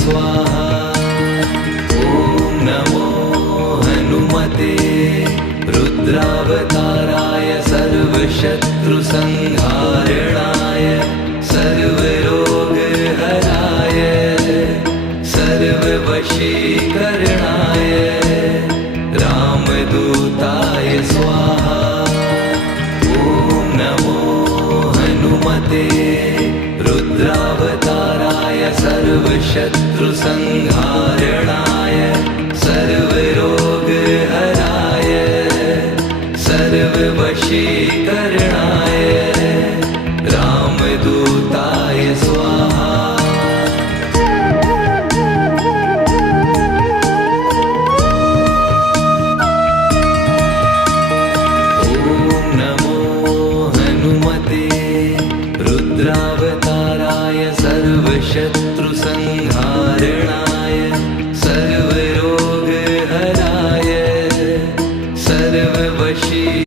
स्वाहा। ॐ नमो हनुमते रुद्रावताराय सर्वशत्रुसंहारणाय सर्वरोगहराय सर्ववशीकरणाय रामदूताय स्वाहा। ॐ नमो हनुमते रुद्रावताराय सर्वशत्रुसंहारणाय सर्वरोगहराय सर्ववशीकरणाय रामदूताय स्वाहा।